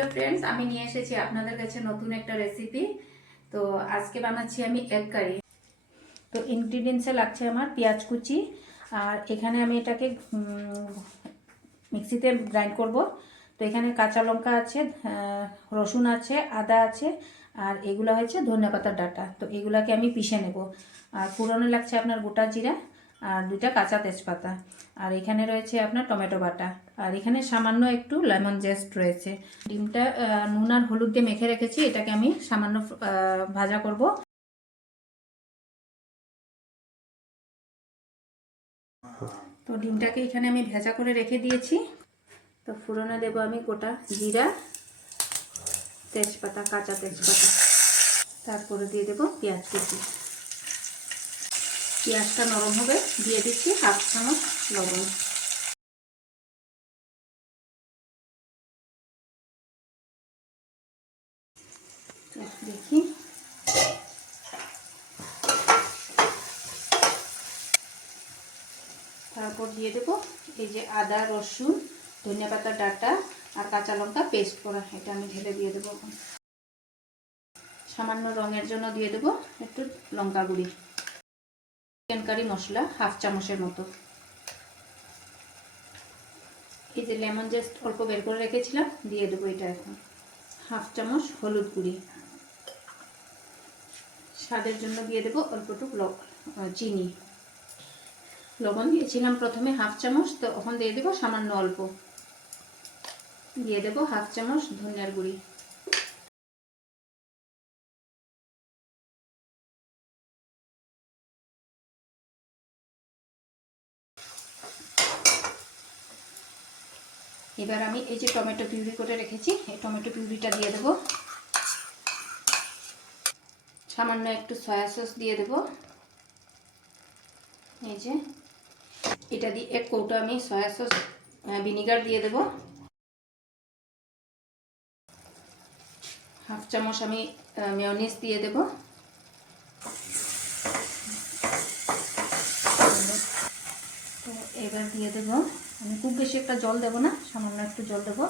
Hello friends, আমি নিয়ে এসেছি আপনাদের কাছে নতুন একটা রেসিপি। তো আজকে বানাচ্ছি আমি এগ কারি। তো ইনগ্রিডিয়েন্টসে লাগছে আমার পেঁয়াজ কুচি, আর এখানে আমি এটাকে মিক্সিতে গ্রাইন্ড করব। তো এখানে কাঁচা লঙ্কা আছে, রসুন আছে, আদা আছে, আর এগুলো হচ্ছে ধনেপাতার ডাঁটা। তো এগুলাকে আমি পিষে নেব। আর ফোড়নে লাগছে আপনার গোটা জিরা আর 2টা কাঁচা তেজপাতা। আর এখানে রয়েছে আপনার টমেটো বাটা, আর এখানে সামান্য একটু লেমন জেস্ট রয়েছে। ডিমটা নুন আর হলুদ দিয়ে মেখে রেখেছি, এটাকে আমি সামান্য ভাজা করব। তো ডিমটাকে এখানে আমি ভেজা করে রেখে দিয়েছি। তো ফোড়নে দেব আমি গোটা জিরা, তেজপাতা, কাঁচা তেজপাতা, তারপরে দিয়ে দেব পেঁয়াজ কুচি। পেঁয়াজটা নরম হবে, দিয়ে দিচ্ছি 1/2 চামচ লবণ। দেখি, তারপর দিয়ে দেব এই যে আদা, রসুন, ধনেপাতার ডাঁটা আর কাঁচা লঙ্কা পেস্ট করা, এটা আমি ঢেলে দিয়ে দেবো। সামান্য রঙের জন্য দিয়ে দেব একটু লঙ্কা গুঁড়ি। চিকেন কারি মশলা 1/2 চামচের মতো। এই যে লেমন জেস্ট অল্প বের করে রেখেছিলাম, দিয়ে দেবো এটা এখন। 1/2 চামচ হলুদ গুঁড়ি। স্বাদের জন্য দিয়ে দেবো অল্পটুকু চিনি। লবণ দিয়েছিলাম প্রথমে 1/2 চামচ, তো এখন দিয়ে দেবো সামান্য অল্প। দিয়ে দেবো 1/2 চামচ ধনিয়ার গুঁড়ি। এবার আমি এই যে টমেটো পিউরি করে রেখেছি, এই টমেটো পিউরিটা দিয়ে দেবো। সামান্য একটু সয়া সস দিয়ে দেবো। এই যে এটা দিয়ে 1 কৌটো আমি সয়া সস ভিনিগার দিয়ে দেবো। 1/2 চামচ আমি মেয়োনিজ দিয়ে দেব। তো এবার দিয়ে দেব, আমি খুব বেশি একটা জল দেব না, সামান্য একটু জল দেব।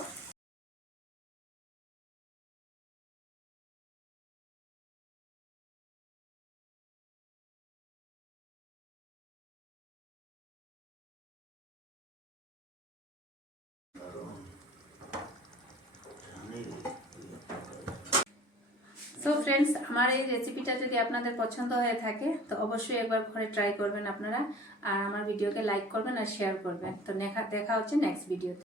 সো ফ্রেন্ডস, আমার এই রেসিপিটা যদি আপনাদের পছন্দ হয়ে থাকে তো অবশ্যই একবার ঘরে ট্রাই করবেন আপনারা, আর আমার ভিডিওকে লাইক করবেন আর শেয়ার করবেন। তো দেখা হচ্ছে নেক্সট ভিডিওতে।